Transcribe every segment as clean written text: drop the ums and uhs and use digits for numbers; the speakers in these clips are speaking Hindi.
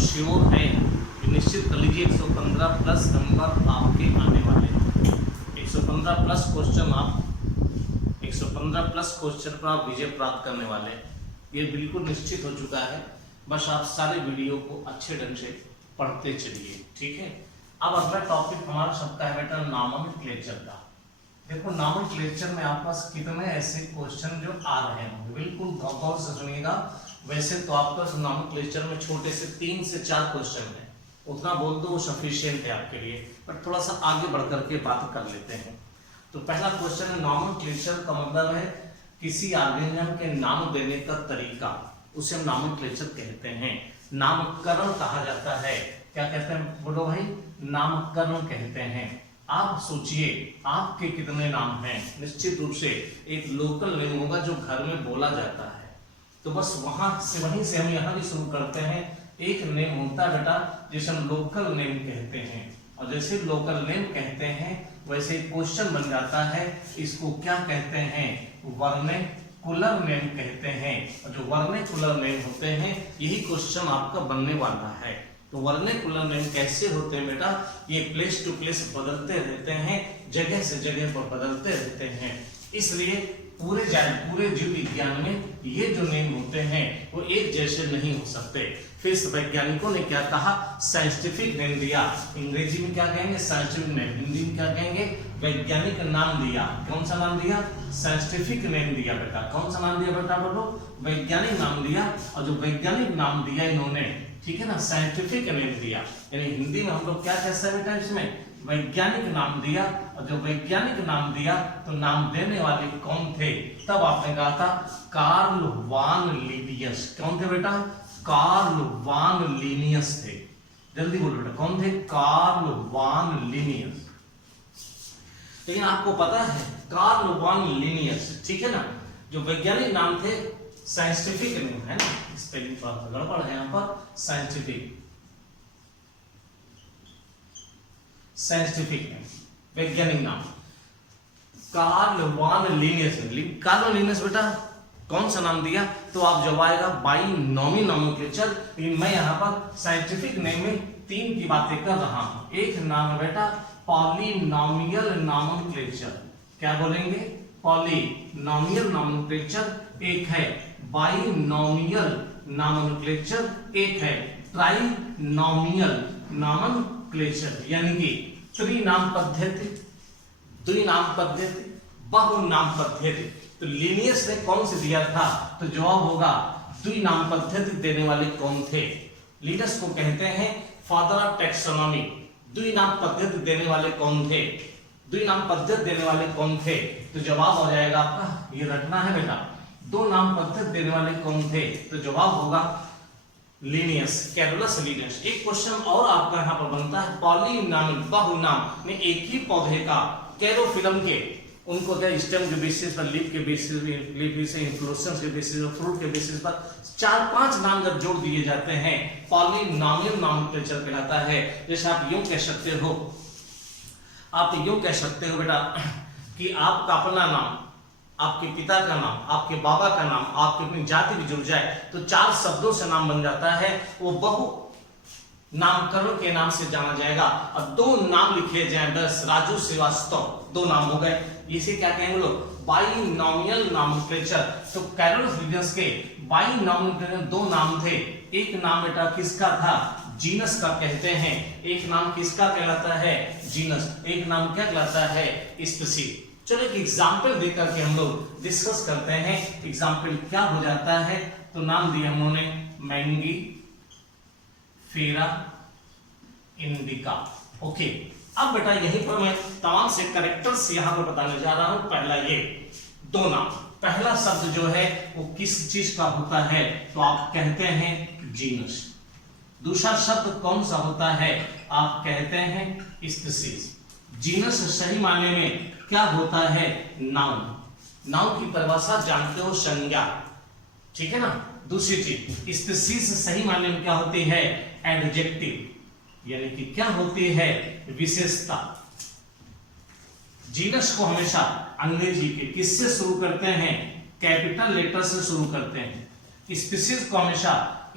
श्योर है कि निश्चित कर लीजिए 115 प्लस नंबर आपके आने वाले हैं। 115 प्लस क्वेश्चन आप 115 प्लस क्वेश्चन पर आप विजय प्राप्त करने वाले हैं, ये बिल्कुल निश्चित हो चुका है। बस आप सारे वीडियो को अच्छे ढंग से पढ़ते चलिए, ठीक है। अब अगला टॉपिक हमारा सबका है बेटा नॉमेनक्लेचर का। देखो नॉमेनक्लेचर में आपके पास कितने ऐसे क्वेश्चन जो आ रहे हैं, बिल्कुल गौर से सुनिएगा। वैसे तो आपका नॉमेनक्लेचर में छोटे से 3 से 4 क्वेश्चन है, उतना बोल दो वो सफिशिएंट है आपके लिए, पर थोड़ा सा आगे बढ़ करके बात कर लेते हैं। तो पहला क्वेश्चन है नॉमेनक्लेचर का मतलब है किसी ऑर्गेनिज्म के नाम देने का तरीका, उसे हम नॉमेनक्लेचर कहते हैं। नामकरण कहा जाता है, क्या कहते हैं बोलो भाई, नामकरण कहते हैं। आप सोचिए आपके कितने नाम हैं, निश्चित रूप से एक लोकल नेम होगा जो घर में बोला जाता है, तो बस वहीं से हम यहाँ भी शुरू करते हैं। एक नेम होता है बेटा जिसे हम लोकल नेम कहते हैं, और जैसे लोकल नेम कहते हैं वैसे क्वेश्चन बन जाता है, इसको क्या कहते हैं, वर्नाक्युलर नेम कहते हैं। और जो वर्नाक्युलर नेम होते हैं यही क्वेश्चन आपका बनने वाला है। तो वर्नाक्युलर नेम कैसे होते हैं बेटा, ये प्लेस टू प्लेस बदलते रहते हैं, जगह से जगह पर बदलते रहते हैं, इसलिए पूरे जीव विज्ञान में ये जो नेम होते हैं वो एक जैसे नहीं हो सकते। फिर वैज्ञानिकों ने क्या कहा, साइंटिफिक नेम दिया। अंग्रेजी में क्या कहेंगे, साइंटिफिक नेम। हिंदी में क्या कहेंगे, वैज्ञानिक नाम दिया। कौन सा नाम दिया, साइंटिफिक नेम दिया बेटा। कौन सा नाम दिया बेटा, बोलो, वैज्ञानिक नाम दिया। और जो वैज्ञानिक नाम दिया इन्होंने, ठीक है ना, साइंटिफिक नेम दिया। यानी हिंदी में हम लोग क्या कह सकते हैं बेटा, इसमें वैज्ञानिक नाम दिया। और जो वैज्ञानिक नाम दिया तो नाम देने वाले कौन थे, तब आपने कहा था कार्ल वान लिनियस। कौन थे बेटा, कार्ल वान लिनियस थे। जल्दी बोलो बेटा, कौन थे, कार्ल वान लिनियस। लेकिन आपको पता है कार्ल वान लिनियस, ठीक है ना, जो वैज्ञानिक नाम थे साइंटिफिक नेम है ना, स्पेलिंग थोड़ा गड़बड़ है यहाँ पर, साइंटिफिक नेम, वैज्ञानिक नाम कार्ल वान लिनियस। कार्ल लिनियस बेटा कौन सा नाम दिया, तो आप जब आएगा बाइनोमियल नॉमेनक्लेचर। लेकिन मैं यहाँ पर साइंटिफिक नेम में 3 की बातें कर रहा हूं। एक नाम है बेटा पॉलिनोमियल नॉमेनक्लेचर, क्या बोलेंगे, पॉलिनोमियल नॉमेनक्लेचर। एक है बाइनोमियल नॉमेनक्लेचर, एक है ट्राइनोमियल नॉमेनक्लेचर, यानी कि त्रिनाम पद्धति, द्विनाम पद्धति, बहुनाम पद्धति। तो लिनियस ने कौन से दिया था, तो जवाब होगा द्विनाम पद्धति देने वाले कौन थे। लिनियस को कहते हैं फादर ऑफ टैक्सोनॉमी। द्विनाम पद्धति देने वाले कौन थे, द्विनाम पद्धति देने वाले कौन थे, तो जवाब हो जाएगा आपका, ये रखना है बेटा, 2 नाम पद्धति देने वाले कौन थे, तो जवाब होगा लिनियस, कैरोलस लिनियस। एक क्वेश्चन और आपका यहाँ पर बनता है पॉलिनॉमियल, बहुनाम में एक ही पौधे का कैरोफिलम के, उनको क्या स्टेम के बेसिस पर, लीफ के बेसिस पर, लीफ से इन्फ्लोरेसेंस के बेसिस पर, फ्रूट के बेसिस पर 4-5 नाम जब जोड़ दिए जाते हैं पॉलिनॉमियल नॉमेनक्लेचर कहलाता है। जैसे आप यूं कह सकते हो, आप यूं कह सकते हो बेटा कि आपका अपना नाम, आपके पिता का नाम, आपके बाबा का नाम, आपकी अपनी जाति भी जुड़ जाए तो 4 शब्दों से नाम बन जाता है, वो बहु नामकरण के नाम से जाना जाएगा। और 2 नाम लिखे जाए बस, राजू श्रीवास्तव, 2 नाम हो गए, इसे क्या कहेंगे लोग, बाइनोमियल नॉमेनक्लेचर। तो कैरोलस लिनियस के बाइनोमियल 2 नाम थे। एक नाम बेटा किसका था, जीनस का कहते हैं, एक नाम किसका कहलाता है, जीनस, एक नाम क्या कहलाता है, स्पीशीज। चलो एक एग्जाम्पल देकर के हम लोग डिस्कस करते हैं। एग्जाम्पल क्या हो जाता है, तो नाम दिया हम लोगों ने मैंगी फेरा इंडिका। ओके, अब बेटा यहीं पर मैं तमाम से कैरेक्टर्स यहां पर बताने जा रहा हूं। पहला ये 2 नाम, पहला शब्द जो है वो किस चीज का होता है, तो आप कहते हैं जीनस। दूसरा शब्द कौन सा होता है, आप कहते हैं स्पीशीज। जीनस सही मायने में क्या होता है, नाउन। नाउन की परिभाषा जानते हो, संज्ञा, ठीक है ना। दूसरी चीज स्पीशीज सही मायने में क्या होती है, एडजेक्टिव, यानी कि क्या होती है, विशेषता। जीनस को हमेशा अंग्रेजी के किससे शुरू करते हैं, कैपिटल लेटर से शुरू करते हैं। स्पीशीज को हमेशा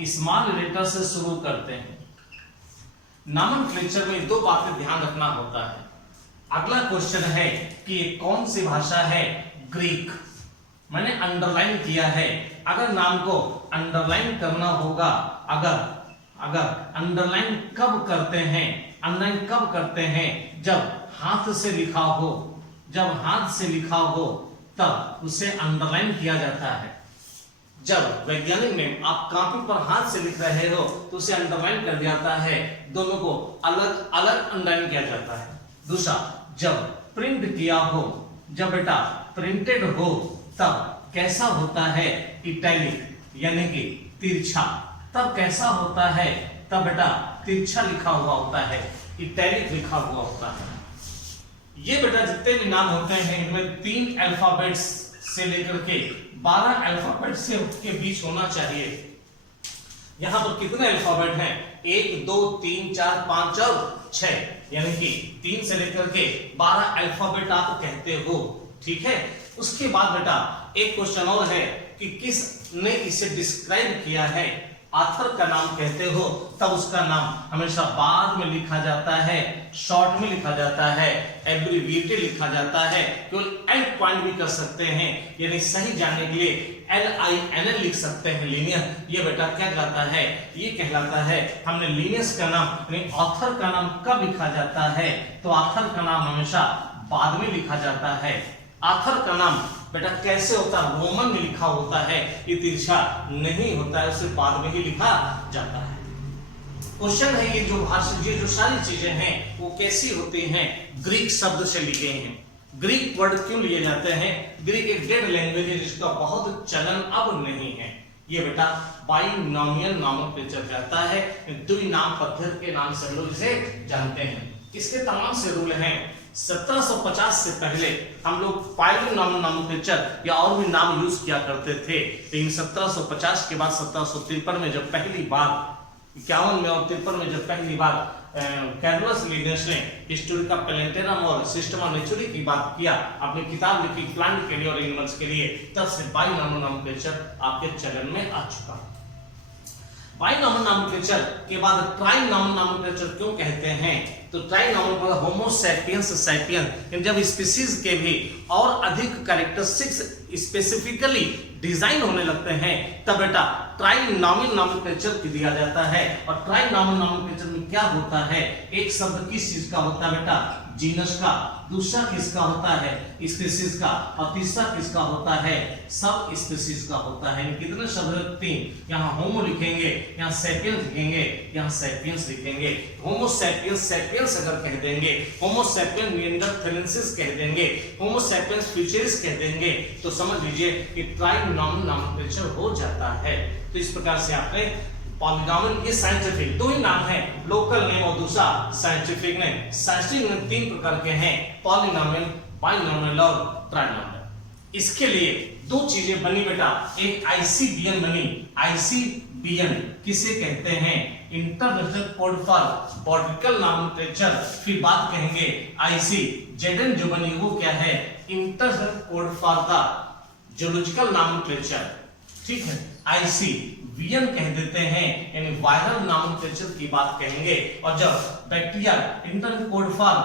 स्मॉल लेटर से शुरू करते हैं। नॉमेनक्लेचर में दो बातें ध्यान रखना होता है। अगला क्वेश्चन है कि ये कौन सी भाषा है? ग्रीक। मैंने अंडरलाइन किया है। अगर नाम को अंडरलाइन करना होगा, अगर अंडरलाइन कब करते हैं? अंडरलाइन कब करते हैं? जब हाथ से लिखा हो, जब हाथ से लिखा हो तब उसे अंडरलाइन किया जाता है। जब वैज्ञानिक नेम आप कॉपी पर हाथ से लिख रहे हो तो उसे अंडरलाइन कर दिया जाता है, दोनों को अलग अलग अंडरलाइन किया जाता है। दूसरा, जब प्रिंट किया हो, जब बेटा प्रिंटेड हो तब कैसा होता है? इटैलिक यानी कि तिरछा। तब कैसा होता है? तब बेटा तिरछा लिखा हुआ होता है, इटैलिक लिखा हुआ होता है। ये बेटा जितने भी नाम होते हैं इनमें 3 अल्फाबेट्स से लेकर के 12 अल्फाबेट से के बीच होना चाहिए। यहां पर कितने अल्फाबेट हैं? 1 2 3 4 5 और 6, यानी कि 3 से लेकर के 12 अल्फाबेट आप कहते हो। ठीक है। उसके बाद बेटा एक क्वेश्चन और है कि किसने इसे डिस्क्राइब किया है? ऑथर का नाम कहते हो तब उसका नाम हमेशा बाद में लिखा जाता है, शॉर्ट में लिखा जाता है, एब्रिविएटेड लिखा जाता है, केवल एंड पॉइंट भी कर सकते हैं, यानी सही जानने के लिए LINL लिख सकते हैं, लीनियर। ये बेटा क्या कहलाता है? ये कहलाता है हमने लीनियस का नाम यानी ऑथर का नाम कब लिखा जाता है? तो ऑथर का नाम हमेशा बाद में लिखा जाता है। ऑथर का नाम बेटा कैसे होता है? रोमन में लिखा होता है, ये तिरछा नहीं होता है, उसे बाद में ही लिखा जाता है। क्वेश्चन है ये जो भाषा, ये जो सारी चीजें हैं वो कैसी होती हैं? ग्रीक शब्द से लिए हैं। ग्रीक वर्ड क्यों लिए जाते हैं? ग्रीक एक डेड लैंग्वेज है जिसका बहुत चलन अब नहीं है। ये बेटा बाइनोमियल नॉमेनक्लेचर कहता है, द्विनाम पद्धति के नाम से हम लोग इसे जानते हैं। इसके तमाम से रूल हैं। 1750 से पहले हम लोग पॉलीनॉमियल नॉमेनक्लेचर या और भी नाम यूज किया करते थे, लेकिन 1750 के बाद 1753 में जब पहली बार 51 में और 53 में जब पहली बार कैरोलस लिनियस ने हिस्टोरिका प्लेनेटेरम और सिस्टमा नेचुरी की बात किया, अपनी किताब लिखी प्लांट के लिए और एनिमल्स के लिए, तब से बाइनोमियल नॉमेनक्लेचर आपके चलन में आ चुका है। बाइनोमियल नॉमेनक्लेचर के बाद ट्राइनोमियल नॉमेनक्लेचर क्यों कहते हैं? तो ट्राइनोमियल होमो सैपियंस सैपियन, जब स्पीशीज के भी और अधिक कैरेक्टरिस्टिक्स स्पेसिफिकली डिजाइन होने लगते हैं तब बेटा ट्राइनोमियल नॉमेनक्लेचर दिया जाता है। और ट्राइनोमियल नॉमेनक्लेचर में क्या होता है? एक शब्द किस चीज का होता है बेटा? जीनस का, दूसरा किसका होता है? स्पीशीज का, और तीसरा किसका होता है? सब स्पीशीज का होता है। कितने शब्द? 3। यहाँ होमो लिखेंगे, यहाँ सैपियंस लिखेंगे, यहाँ सैपियंस लिखेंगे। होमो सैपियंस सैपियंस अगर कह देंगे, होमो सैपियन निएंडरथैलेंसिस कह देंगे, होमो सैपियंस फ्यूचरिस कह देंगे, तो समझ लीजिए कि ट्राइनोमियल नॉमेनक्लेचर हो जाता है। तो इस प्रकार से आपने पॉलीनॉमियल, ये साइंटिफिक दो ही नाम है, लोकल नेम और दूसरा साइंटिफिक नेम। साइंटिफिक नेम 3 प्रकार के हैं, पॉलीनॉमियल, बाइनोमियल और ट्राइनोमियल। इसके लिए 2 चीजें बनी बेटा, एक ICBN बनी। ICBN किसे कहते हैं? International code for botanical nomenclature. फिर बात कहेंगे ICZN जो बनी वो क्या है? International code for the zoological nomenclature. ठीक है। ICVN कह देते हैं, यानी वायरल नॉमेनक्लेचर की बात कहेंगे। और जब bacteria, international code for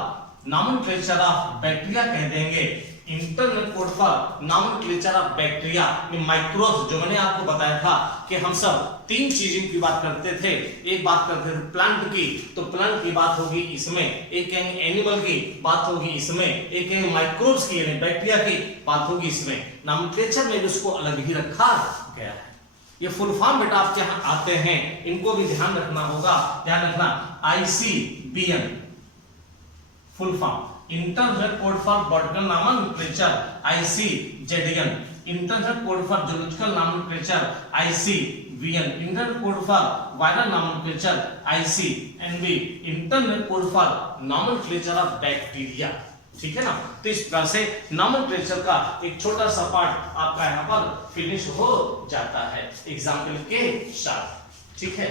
nomenclature of bacteria कह देंगे, international code for nomenclature of bacteria microbes, जो मैंने आपको बताया था कि हम सब 3 चीजों की बात करते थे। एक बात करते थे प्लांट की, तो प्लांट की बात होगी इसमें, एक कहेंगे एनिमल की बात होगी इसमें, एक कहेंगे माइक्रोब्स की यानी बैक्टीरिया की बात होगी इसमें। नॉमेनक्लेचर में भी उसको अलग ही रखा गया है। ये फुल फॉर्म बेटा आपके यहाँ आते हैं, इनको भी ध्यान रखना होगा। ध्यान रखना, ICBN full form international code for botanical nomenclature, ICZN international code for zoological nomenclature, ICVN international code for viral nomenclature, ICNB international code for nomenclature of bacteria. ठीक है ना। तो इस प्रकार से नॉमेनक्लेचर का एक छोटा सा पार्ट आपका यहाँ पर फिनिश हो जाता है एग्जाम्पल के साथ। ठीक है।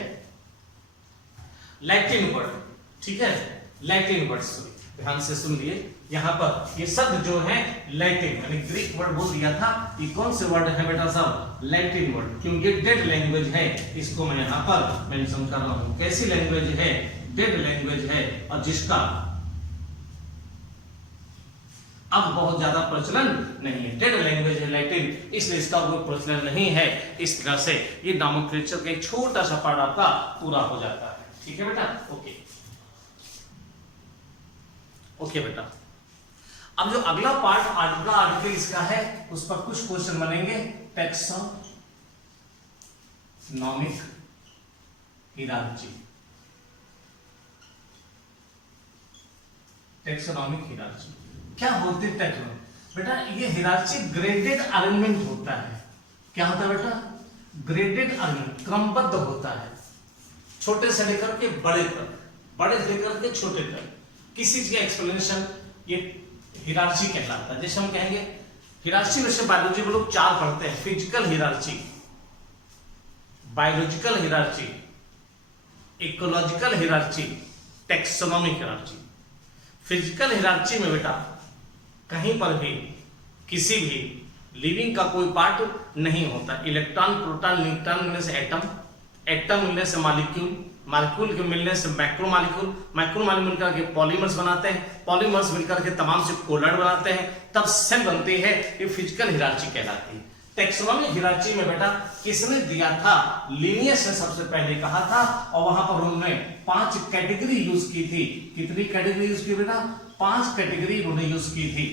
लैटिन वर्ड, ठीक है, लैटिन वर्ड ध्यान से सुन लिए, यहाँ पर ये शब्द जो है लैटिन, मैंने ग्रीक वर्ड बोल दिया था, ये कौन से वर्ड है बेटा सब? लैटिन वर्ड, क्योंकि डेड लैंग्वेज है, इसको मैं यहाँ पर मेंशन कर रहा हूँ। कैसी लैंग्वेज है? डेड लैंग्वेज है, और जिसका अब बहुत ज्यादा प्रचलन नहीं है। डेड लैंग्वेज है लैटिन, इसलिए इसका कोई प्रचलन नहीं है। इस तरह से ये नोमेनक्लेचर का एक छोटा सा पार्ट आपका पूरा हो जाता है। ठीक है बेटा, ओके ओके बेटा। अब जो अगला पार्ट, अगला आर्टिकल इसका है, उस पर कुछ क्वेश्चन बनेंगे। टैक्सोनॉमिक हिरार्ची, टैक्सोनॉमिक हिरार्ची क्या होती है? टैक्सोनॉमी बेटा ये हिरार्ची ग्रेडेड अरेंजमेंट होता है। क्या होता है बेटा? ग्रेडेड अरेंजमेंट, क्रमबद्ध होता है, छोटे से लेकर के बड़े तक, बड़े से लेकर के छोटे तक। किसी चीज का एक्सप्लेनेशन ये हिरार्ची कहलाता है। जैसे हम कहेंगे हिरार्ची में से बायोलॉजी में लोग 4 पढ़ते हैं। Physical hierarchy, biological hierarchy, ecological hierarchy, taxonomic hierarchy. Physical hierarchy में बेटा कहीं पर भी किसी भी लिविंग का कोई पार्ट नहीं होता। इलेक्ट्रॉन, प्रोटॉन, न्यूट्रॉन मिलने से एटम, एटम मिलने से मॉलिक्यूल, मॉलिक्यूल के मिलने से मैक्रो मॉलिक्यूल, मैक्रो मॉलिक्यूल मिलकर के पॉलीमर्स बनाते हैं, पॉलीमर्स मिलकर के तमाम से कोलॉइड बनाते हैं, तब सेल बनती है। ये फिजिकल हिरार्ची कहलाती है। टैक्सोनॉमिक हिरार्ची में बेटा किसने दिया था? लिनियस ने सबसे पहले कहा था, और वहां पर उन्होंने 5 कैटेगरी यूज की थी। कितनी कैटेगरी यूज की बेटा? 5 कैटेगरी उन्होंने यूज की थी।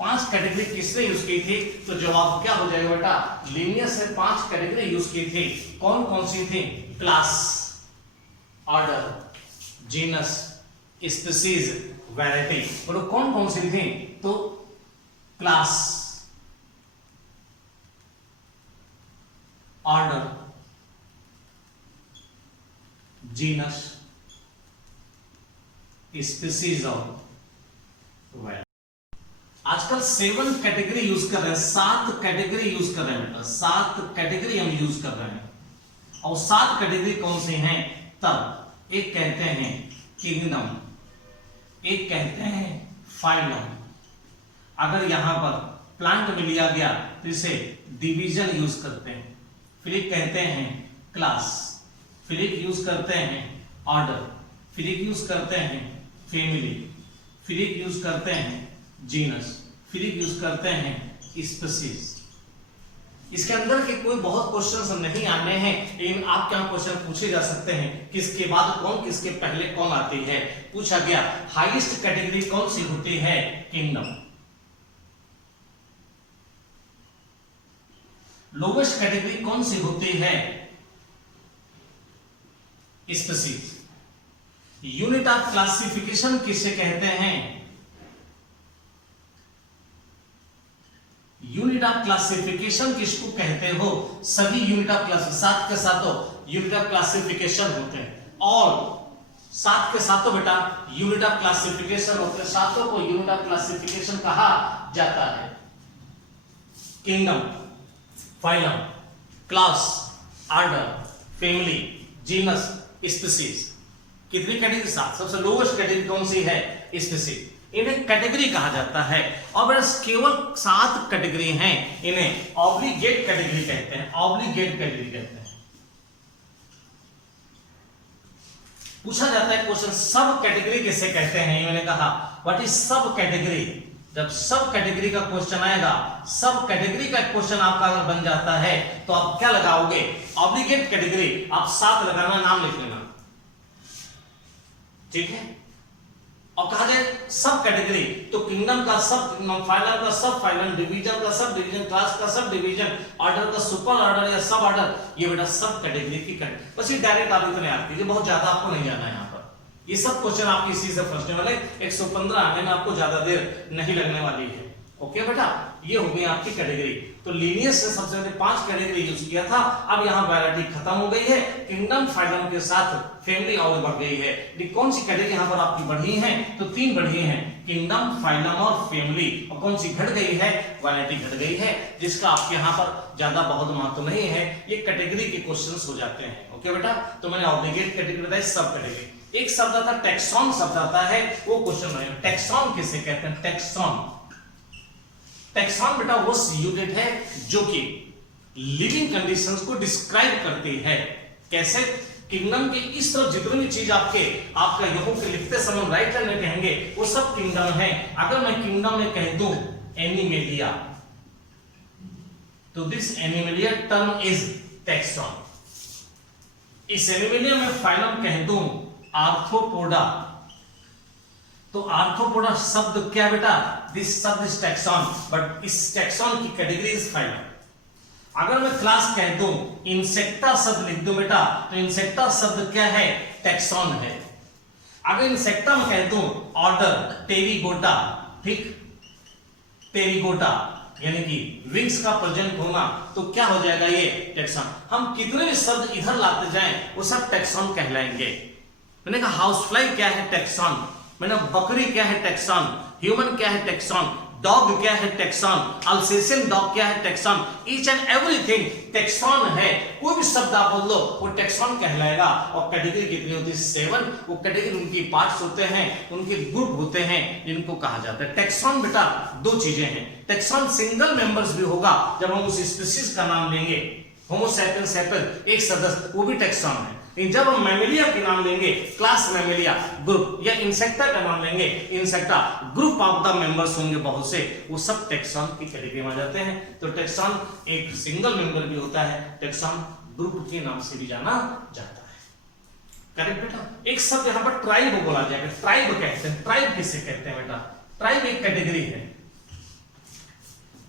5 कैटेगरी किसने यूज की थी? तो जवाब क्या हो जाएगा बेटा? लिनियस ने 5 कैटेगरी यूज की थी। कौन कौन सी थी? Class, order, genus, species, variety. बोलो कौन कौन सी थी? तो क्लास, ऑर्डर, जीनस, स्पीसीज और वैरायटी। आजकल 7 कैटेगरी यूज कर रहे हैं, 7 कैटेगरी यूज कर रहे हैं बेटा, 7 कैटेगरी हम यूज कर रहे हैं। और 7 कैटेगरी कौन से हैं? तब एक कहते हैं किंगडम, एक कहते हैं फाइलम। अगर यहां पर प्लांट में लिया गया तो इसे डिवीजन यूज करते हैं। फिर एक कहते हैं क्लास, फिर एक यूज करते हैं ऑर्डर, फिर एक यूज करते हैं फैमिली, फिर एक यूज करते हैं जीनस, फिर एक यूज करते हैं स्पीसीज। इसके अंदर के कोई बहुत क्वेश्चंस नहीं आने हैं, लेकिन आपके यहाँ क्वेश्चन पूछे जा सकते हैं। किसके बाद कौन, किसके पहले कौन आती है? पूछा गया हाईएस्ट कैटेगरी कौन सी होती है? किंगडम। लोवेस्ट कैटेगरी कौन सी होती है? स्पीसीज। यूनिट ऑफ क्लासिफिकेशन किसे कहते हैं? यूनिट ऑफ क्लासिफिकेशन किसको कहते हो? सभी यूनिट ऑफ क्लास 7 के साथों यूनिट ऑफ क्लासिफिकेशन होते हैं, और 7 के साथों बेटा यूनिट ऑफ क्लासिफिकेशन होते हैं। सातों को यूनिट ऑफ क्लासिफिकेशन कहा जाता है। Kingdom, phylum, class, order, family, genus, species. कितनी कैटेगरी? 7। सबसे लोवेस्ट कैटेगरी कौन सी है? स्पीसीज। इन्हें कैटेगरी कहा जाता है, और बस केवल 7 कैटेगरी हैं। इन्हें ऑब्लिगेट कैटेगरी कहते हैं, ऑब्लिगेट कैटेगरी कहते हैं। पूछा जाता है क्वेश्चन सब कैटेगरी किसे कहते हैं? मैंने कहा व्हाट इज सब कैटेगरी। जब सब कैटेगरी का क्वेश्चन आएगा, सब कैटेगरी का क्वेश्चन आपका अगर बन जाता है तो आप क्या लगाओगे? Obligate category. आप 7 लगाना, नाम लिख लेना, ठीक है। और कहा जाए सब कैटेगरी तो किंगडम का सब किंगडम, फाइलम का सब फाइलम, डिवीजन का सब डिवीजन, क्लास का सब डिवीजन, ऑर्डर का सुपर ऑर्डर या सब ऑर्डर, ये बेटा सब कैटेगरी की कैटेगरी। बस ये डायरेक्ट आप इतने याद कीजिए, बहुत ज्यादा आपको नहीं जाना है यहाँ पर। ये सब क्वेश्चन आपके इसी से फंसने वाले, 115 आने में आपको ज्यादा देर नहीं लगने वाली है। ओके बेटा, ये हो गई आपकी कैटेगरी। तो लीनियस ने सबसे पहले 5 कैटेगरी यूज किया था। अब यहाँ वैरायटी खत्म हो गई है, किंगडम फाइलम के साथ फैमिली और बढ़ गई है। कौन सी कैटेगरी यहाँ पर आपकी बढ़ी है? तो 3 बढ़ी हैं, किंगडम, फाइलम और फैमिली। और कौन सी घट गई है? वैरायटी घट गई है, जिसका आपके यहाँ पर ज्यादा बहुत महत्व नहीं है। ये कैटेगरी के क्वेश्चन हो जाते हैं। ओके बेटा, तो मैंने ऑब्लिगेट कैटेगरी बताई, सब कैटेगरी। एक शब्द आता है टैक्सॉन शब्द आता है, वो क्वेश्चन है टैक्सॉन किसे कहते हैं? टैक्सॉन, टैक्सॉन बेटा वो यूनिट है जो कि लिविंग कंडीशंस को डिस्क्राइब करती है। कैसे? किंगडम के इस तरफ जितनी भी चीज आपका यहों के लिखते समय राइट हैंड में कहेंगे वो सब किंगडम है। अगर मैं किंगडम में कह दूं एनिमेलिया, तो this animalia term is taxon. इस एनिमेलिया में फाइलम कह दूं आर्थ्रोपोडा, तो आर्थ्रोपोडा शब्द क्या बेटा? दिस शब्द इज टैक्सॉन, बट इस टैक्सॉन की कैटेगरी इज फाइलम। अगर मैं क्लास कह दूं इंसेक्टा शब्द लिख दूं बेटा, तो इंसेक्टा शब्द क्या है? टैक्सॉन है। अगर इंसेक्टा में कह दूं ऑर्डर टेरिगोटा, ठीक, टेरिगोटा यानी कि विंग्स का प्रेजेंट होना, तो क्या हो जाएगा? ये टैक्सॉन। हम कितने भी शब्द इधर लाते जाएं वो सब टैक्सॉन कहलाएंगे। मैंने कहा हाउस फ्लाई क्या है? टैक्सॉन। मैंने बकरी क्या है? टैक्सॉन। ह्यूमन क्या है? टैक्सॉन। डॉग क्या है? टैक्सॉन। अल्सेशियन डॉग क्या है? Taxon. Each and everything taxon है। कोई भी शब्द आप बोल लो वो टैक्सॉन कहलाएगा। और कैटेगरी कितनी होती है? 7। वो कैटेगरी उनकी पार्ट्स होते हैं, उनके ग्रुप होते हैं जिनको कहा जाता है टैक्सॉन। बेटा दो चीजें हैं, टैक्सॉन सिंगल मेंबर्स भी होगा जब हम उस स्पीशीज का नाम लेंगे, होमो सैपियंस सैपियंस एक सदस्य, वो भी टैक्सॉन है। जब हम मैमेलिया के नाम लेंगे क्लास मैमेलिया ग्रुप, या इंसेक्टा का नाम लेंगे insecta group of the members होंगे बहुत से, वो सब टैक्सॉन की कैटेगरी में आ जाते हैं। तो टैक्सॉन एक सिंगल मेंबर भी होता है, टैक्सॉन ग्रुप के नाम से भी जाना जाता है। करेक्ट बेटा? एक शब्द यहाँ पर ट्राइब बोला जाएगा, ट्राइब कहते हैं। ट्राइब किसे कहते हैं बेटा? ट्राइब एक कैटेगरी है,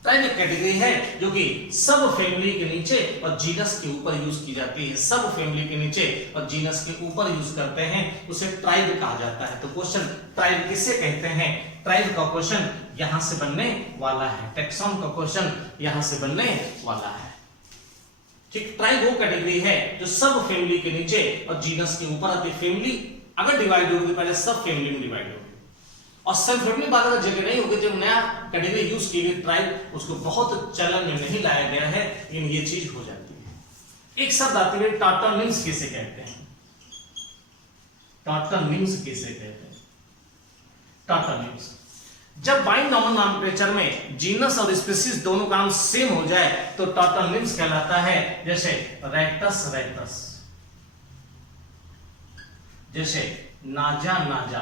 ट्राइब एक कैटेगरी है जो कि सब फैमिली के नीचे और जीनस के ऊपर यूज की जाती है। सब फैमिली के नीचे और जीनस के ऊपर यूज करते हैं, उसे ट्राइब कहा जाता है। तो क्वेश्चन ट्राइब किसे कहते हैं? ट्राइब का क्वेश्चन यहां से बनने वाला है, टैक्सॉन का क्वेश्चन यहां से बनने वाला है। ठीक, ट्राइब वो कैटेगरी है जो सब फैमिली के नीचे और जीनस के ऊपर आती है। फैमिली अगर डिवाइड होगी पहले सब फैमिली में डिवाइड होगी, और सब फैमिली बात अगर जगह नहीं होगी, जब नया कैटेगरी यूज की गई ट्राइब, उसको बहुत चलन में नहीं लाया गया है, लेकिन ये चीज हो जाती है। एक शब्द आती है टॉटोनिम्स किसे कहते हैं? टॉटोनिम्स किसे कहते हैं? टॉटोनिम्स जब बाइनॉमिनल नॉमेनक्लेचर में जीनस और स्पीशीज दोनों का नाम सेम हो जाए तो टॉटोनिम्स कहलाता है। जैसे रैक्टस रैक्टस, जैसे नाजा नाजा,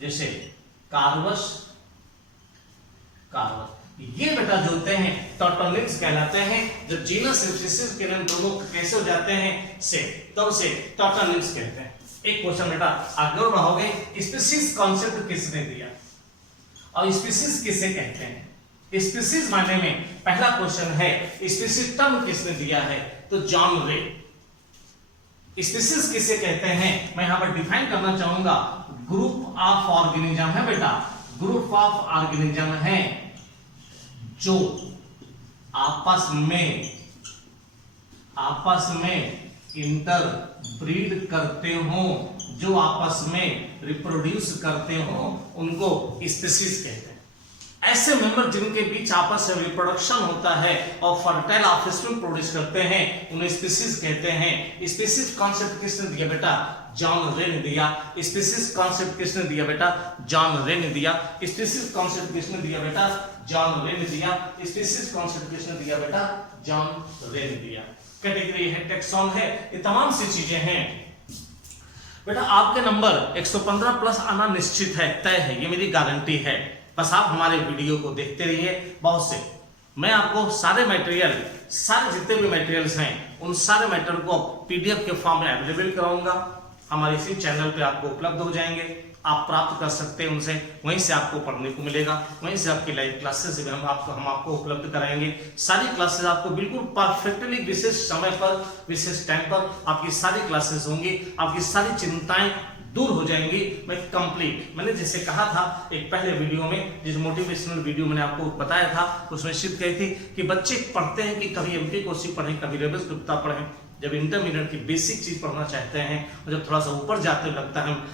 जैसे कार्वस कार्वस, ये बेटा जो होते हैं टॉटोनिम्स कहलाते हैं। जब जीनस स्पीशीज के नाम दोनों कैसे हो जाते हैं? सेम, तब से टॉटोनिम्स कहते हैं। एक क्वेश्चन बेटा आगे और बढ़ोगे, स्पीशीज कॉन्सेप्ट किसने दिया और स्पीशीज किसे कहते हैं? स्पीशीज माने में पहला क्वेश्चन है स्पीशीज टर्म किसने दिया है? तो जॉन रे। स्पीशीज किसे कहते हैं मैं यहां पर डिफाइन करना चाहूंगा, ग्रुप ऑफ ऑर्गेनिज्म है बेटा, ग्रुप ऑफ ऑर्गेनिज्म है जो आपस में इंटर ब्रीड करते हो, जो आपस में रिप्रोड्यूस करते हो, उनको स्पीशीज कहते हैं। ऐसे मेंबर जिनके बीच आपस में रिप्रोडक्शन होता है और फर्टाइल ऑफस्प्रिंग प्रोड्यूस करते हैं उन्हें स्पीशीज कहते हैं। स्पीशीज कॉन्सेप्ट किसने दिया बेटा? जॉन रे ने दिया। स्पीशीज कॉन्सेप्ट किसने दिया बेटा? जॉन रे ने दिया। स्पीशीज कॉन्सेप्ट किसने दिया बेटा? जॉन रे ने दिया। स्पीशीज कॉन्सेप्ट किसने दिया बेटा? जॉन रे ने दिया। कैटेगरी है, टैक्सॉन है, ये तमाम सी चीजें हैं बेटा। आपके नंबर 115 प्लस आना निश्चित है, तय है, ये मेरी गारंटी है। बस आप हमारे वीडियो को देखते रहिए। बहुत से मैं आपको सारे मटेरियल, सारे जितने भी मटेरियल्स हैं उन सारे मटेरियल को पीडीएफ के फॉर्म में अवेलेबल कराऊंगा। हमारे इसी चैनल पे आपको उपलब्ध हो जाएंगे, आप प्राप्त कर सकते हैं उनसे, वहीं से आपको पढ़ने को मिलेगा, वहीं से आपकी लाइव क्लासेस भी हम आपको उपलब्ध कराएंगे। सारी क्लासेस आपको बिल्कुल परफेक्टली विशेष समय पर, विशेष टाइम पर आपकी सारी क्लासेस होंगी, आपकी सारी चिंताएं दूर हो जाएंगी। मैं कंप्लीट, मैंने जैसे कहा था एक पहले वीडियो में, जिस मोटिवेशनल वीडियो मैंने आपको बताया था, उसमें शिफ्ट कही थी कि बच्चे पढ़ते हैं कि कभी एमपी कोसी पढ़ें, कभी रेबल्स गुप्ता पढ़ें। जब इंटरमीडिएट की बेसिक चीज पढ़ना चाहते हैं और जब थोड़ा सा ऊपर जाते लगता है हम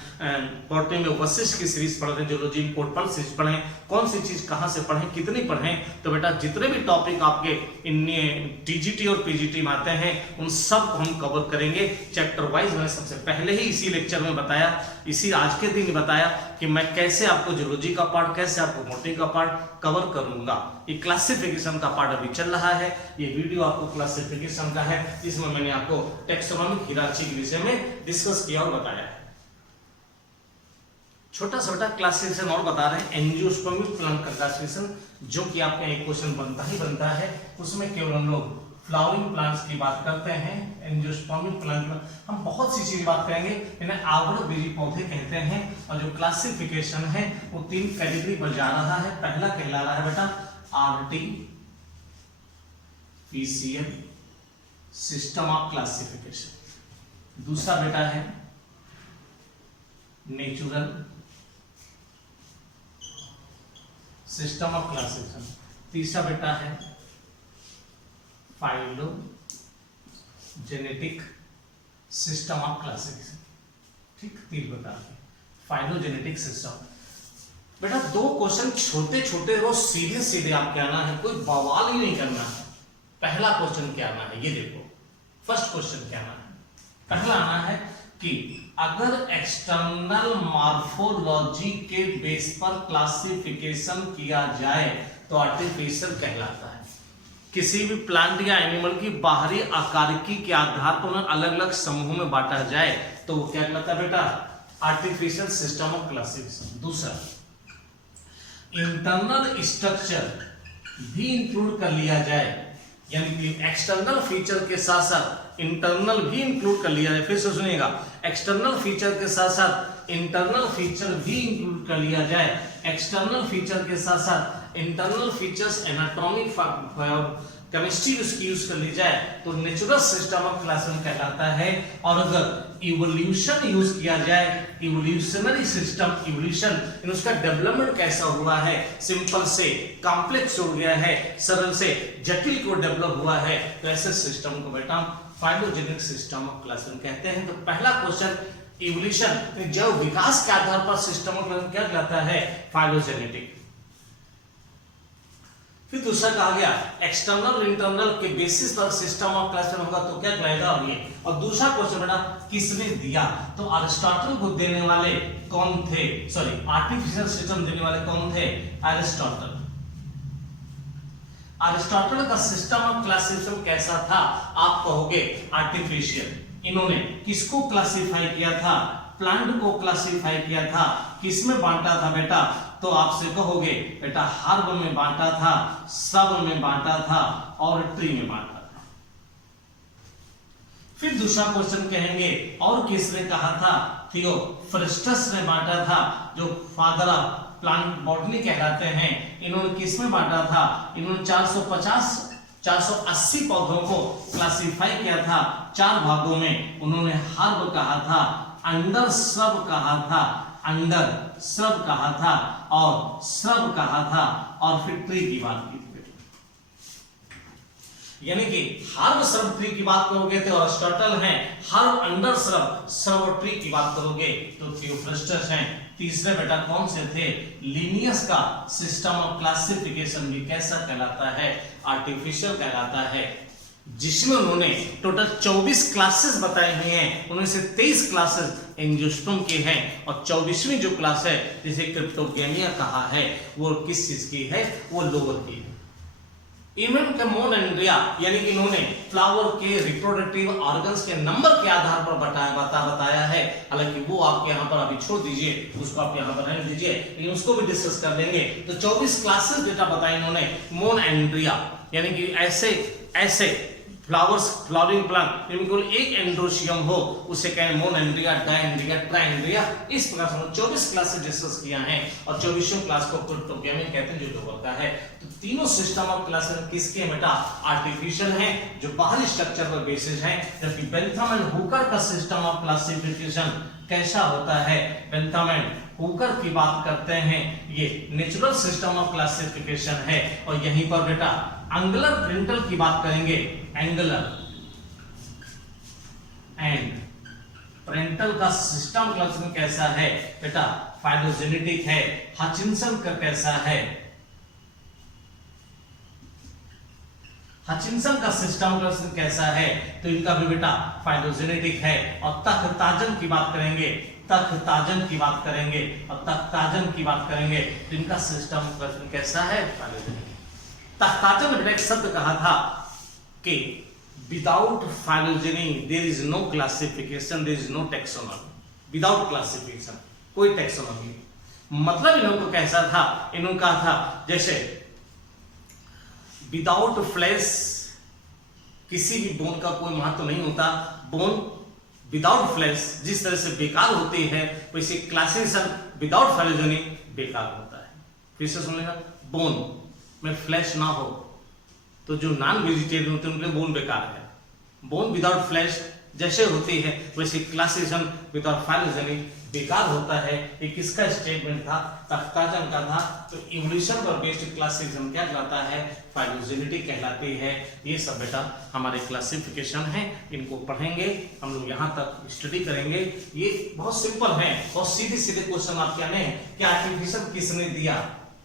बॉटनी में वशिष्ठ की सीरीज पढ़ रहे हैं, जियोलॉजी इम्पोर्टेंट सीरीज पढ़ें, कौन सी चीज कहां से पढ़ें, कितनी पढ़ें। तो बेटा जितने भी टॉपिक आपके टीजीटी और पीजीटी में आते हैं उन सब को हम कवर करेंगे चैप्टर वाइज। मैंने सबसे पहले ही इसी लेक्चर में बताया, इसी आज के दिन बताया कि मैं कैसे आपको जियोलॉजी का पार्ट, कैसे आपको बॉटनी का पार्ट कवर करूंगा। ये क्लासिफिकेशन का पार्ट अभी चल रहा है, ये वीडियो आपको क्लासिफिकेशन का है, जिसमें मैंने आपको टेक्सोनॉमिक हियरार्ची के विषय में डिस्कस किया और बताया है। छोटा छोटा क्लासिफिकेशन और बता रहे हैं, एंजियोस्पर्मिक प्लांट का क्लासिफिकेशन, जो कि आपका एक क्वेश्चन बनता ही बनता है। उसमें केवल हम लोग फ्लावरिंग प्लांट्स की बात करते हैं। एंजियोस्पर्मिक प्लांट में हम बहुत सी चीज बात करेंगे, इन्हें आवरणबीजी पौधे कहते हैं। और जो क्लासिफिकेशन है वो 3 कैटेगरी पर जा रहा है। पहला कहला रहा है बेटा आर्टिफिशियल सिस्टम ऑफ क्लासिफिकेशन, दूसरा बेटा है नेचुरल सिस्टम ऑफ क्लासिफिकेशन, तीसरा बेटा है फाइलोजेनेटिक सिस्टम ऑफ क्लासिफिकेशन। ठीक, 3 बता दें फाइलोजेनेटिक सिस्टम। बेटा 2 क्वेश्चन छोटे छोटे रोज सीधे सीधे आपके आना है, कोई बवाल ही नहीं करना है। पहला क्वेश्चन क्या आना है ये देखो, फर्स्ट क्वेश्चन क्या आना है। पहला आना है कि अगर एक्सटर्नल मॉर्फोलॉजी के बेस पर क्लासिफिकेशन किया जाए तो आर्टिफिशियल कहलाता है। किसी भी प्लांट या एनिमल की बाहरी आकारिकी के आधार पर उन्हें अलग अलग समूहों में बांटा जाए तो वो क्या कहलाता है बेटा, आर्टिफिशियल सिस्टम ऑफ क्लासिफिकेशन। दूसरा, इंटरनल स्ट्रक्चर भी इंक्लूड कर लिया जाए, यानी कि एक्सटर्नल फीचर के साथ साथ इंटरनल भी इंक्लूड कर लिया जाए। फिर से सुनिएगा, एक्सटर्नल फीचर के साथ साथ इंटरनल फीचर भी इंक्लूड कर लिया जाए। एक्सटर्नल फीचर के साथ साथ इंटरनल फीचर्स एनाटॉमिक केमिस्ट्री उसकी यूज कर ली जाए तो नेचुरल सिस्टम ऑफ क्लासिफिकेशन कहलाता है। और अगर इवोल्यूशन यूज किया जाए, इवोल्यूशनरी सिस्टम, इवोल्यूशन उसका डेवलपमेंट कैसा हुआ है, सिंपल से कॉम्प्लेक्स हो गया है, सरल से जटिल को डेवलप हुआ है, तो ऐसे सिस्टम को बेटा फाइलोजेनिक सिस्टम ऑफ क्लासिफिकेशन कहते हैं। तो पहला क्वेश्चन इवोल्यूशन, जब विकास के आधार पर सिस्टम ऑफ क्लासिफिकेशन क्या कहलाता है, फाइलोजेनेटिक। फिर दूसरा कहा गया एक्सटर्नल और इंटरनल के बेसिस पर सिस्टम ऑफ क्लासिफिकेशन होगा तो क्या कहलाएगा, और ये। और दूसरा क्वेश्चन बेटा किसने दिया, तो अरिस्टोटल को देने वाले कौन थे, सॉरी आर्टिफिशियल सिस्टम देने वाले कौन थे, अरिस्टोटल। अरिस्टोटल का सिस्टम ऑफ क्लासिफिकेशन कैसा था, आप कहोगे आर्टिफिशियल। इन्होंने किसको क्लासिफाई किया था, प्लांट को क्लासिफाई किया था। किसमें बांटा था बेटा, तो आपसे कहोगे बेटा हर्ब में बांटा था, सब में बांटा था और ट्री में बांटा था। फिर दूसरा क्वेश्चन कहेंगे और किसने कहा था, थियोफ्रस्टस ने बांटा था, जो फादर ऑफ प्लांट बॉटनी कहलाते हैं। इन्होंने किसमें बांटा था, इन्होंने 480 पौधों को क्लासिफाई किया था 4 भागों में। उन्होंने हर्ब कहा था, अंडर श्रब कहा था, अंडर श्रब कहा था और श्रब कहा था, और फिर ट्री की बात की थी। यानी कि हर्ब श्रब ट्री की बात करोगे तो अरिस्टोटल हैं, हर्ब अंडर श्रब श्रब और ट्री की बात करोगे तो थियोफ्रस्टस हैं। तीसरे बेटा कौन से थे, लिनियस का सिस्टम ऑफ क्लासिफिकेशन भी कैसा कहलाता है, आर्टिफिशियल कहलाता है, जिसमें उन्होंने टोटल 24 क्लासेस बताई हुई हैं। उनमें से 23 क्लासेस एंजियोस्पर्म की हैं और 24वीं जो क्लास है जिसे क्रिप्टोगेमिया कहा है वो किस चीज की है, वो लोअर की है। इवन के मोनोएंड्रिया यानी कि इन्होंने फ्लावर के रिप्रोडक्टिव ऑर्गन्स के नंबर के आधार पर बताया है। हालांकि वो आपके यहाँ पर अभी छोड़ दीजिए, उसको आप यहाँ पर रहने दीजिए, लेकिन उसको भी डिस्कस कर लेंगे। तो 24 क्लासेस डेटा बताए इन्होंने मोनोएंड्रिया, यानी कि ऐसे फ्लावर्स, फ्लावरिंग प्लांट जिनमें एक एंड्रोशियम हो उसे कहें मोनोएंड्रिया, डायएंड्रिया, ट्राइएंड्रिया। इस प्रकार से 24 क्लासेस डिस्कस किया है और 24वीं क्लास को क्रिप्टोगेमिया कहते हैं, जो लोअर का है। तो तीनों सिस्टम ऑफ क्लासिफिकेशन किसके बेटा, आर्टिफिशियल हैं, जो बाहरी स्ट्रक्चर पर बेसिस हैं। जबकि बेंथम एंड हुकर का सिस्टम ऑफ क्लासिफिकेशन कैसा होता है, बेंथम एंड हुकर की बात करते हैं, ये नेचुरल सिस्टम ऑफ क्लासिफिकेशन है। और यहीं पर बेटा एंगुलर प्रिंटल की बात करेंगे, एंगुलर एंड प्रिंटल का सिस्टम क्लासिफिकेशन कैसा है बेटा, फाइलोजेनेटिक है। हचिंसन का कैसा है? हचिंसन का सिस्टम कैसा है? तो इनका भी बेटा फाइलोजेनेटिक है। और तख्ताजन की बात करेंगे, तख्ताजन की बात करेंगे और तख्ताजन की बात करेंगे तो इनका सिस्टम कैसा है? फाइलोजेनेटिक। तख्ताजन ने एक शब्द कहा था कि without phylogeny there is no classification, there is no taxonomy. Without classification कोई टैक्सोनॉमी, मतलब इन्होंने कैसा था? इन्होंने कहा था जैसे विदाउट फ्लैश किसी भी बोन का कोई महत्व नहीं होता। बोन विदाउट फ्लैश जिस तरह से बेकार होती है वैसे क्लासिफिकेशन विदाउट फाइलोजेनी बेकार होता है। फिर से सुनिएगा, बोन में फ्लैश ना हो तो जो नॉन वेजिटेरियन होते हैं उनके लिए बोन बेकार है। बोन विदाउट फ्लैश जैसे होती है वैसे क्लासिफिकेशन विदाउट फाइलोजेनी बेकार होता है। ये किसका स्टेटमेंट था? तख्ताजन का था। तो इवोल्यूशन पर बेस्ड क्लासिफिकेशन क्या कहलाता है? फाइलोजेनेटिक कहलाती है। ये सब बेटा हमारे क्लासिफिकेशन है, इनको पढ़ेंगे हम लोग, यहाँ तक स्टडी करेंगे। ये बहुत सिंपल है और सीधे सीधे क्वेश्चन आपके आने हैं कि आर्टिफिशियल किसने दिया,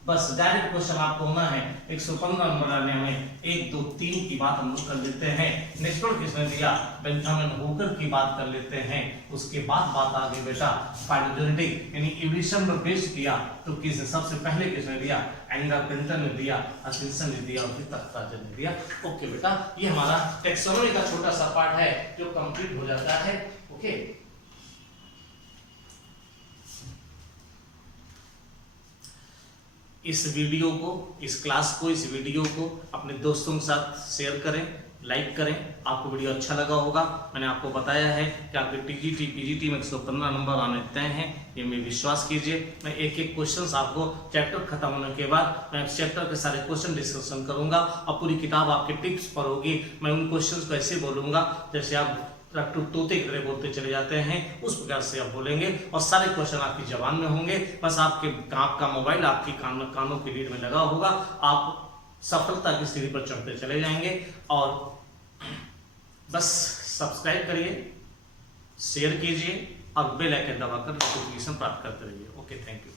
बस डायरेक्ट क्वेश्चन आपको होना है। 115 नंबर आने में 1 2 3 की बात हम लोग कर लेते हैं। नेक्स्ट किसने दिया? बेंजामिन हुकर की बात कर लेते हैं। उसके बाद बात आ गई बेटा फाइलोजेनेटिक यानी इवोल्यूशन पर बेस्ड किया तो किस सबसे पहले किसने दिया? एंगर पेंटन ने दिया, हचिंसन ने दिया और फिर तख्ताजन ने दिया। ओके बेटा, ये हमारा टैक्सोनॉमी का छोटा सा पार्ट है जो कंप्लीट हो जाता है। ओके, इस वीडियो को, इस क्लास को, इस वीडियो को अपने दोस्तों के साथ शेयर करें, लाइक करें। आपको वीडियो अच्छा लगा होगा। मैंने आपको बताया है कि आपके टीजीटी पीजीटी में 115 नंबर आने तय हैं, ये मैं विश्वास कीजिए। मैं एक एक क्वेश्चंस आपको चैप्टर खत्म होने के बाद मैं चैप्टर के सारे क्वेश्चन डिस्कशन करूंगा और पूरी किताब आपके टिप्स पर होगी। मैं उन क्वेश्चन को ऐसे बोलूंगा जैसे आप तोते की तरह बोलते चले जाते हैं, उस प्रकार से आप बोलेंगे और सारे क्वेश्चन आपकी जबान में होंगे। बस आपका मोबाइल आपकी कानों की लीड में लगा होगा, आप सफलता की सीढ़ी पर चढ़ते चले जाएंगे। और बस सब्सक्राइब करिए, शेयर कीजिए और बेल आइकन दबाकर नोटिफिकेशन प्राप्त करते रहिए। Okay, thank you.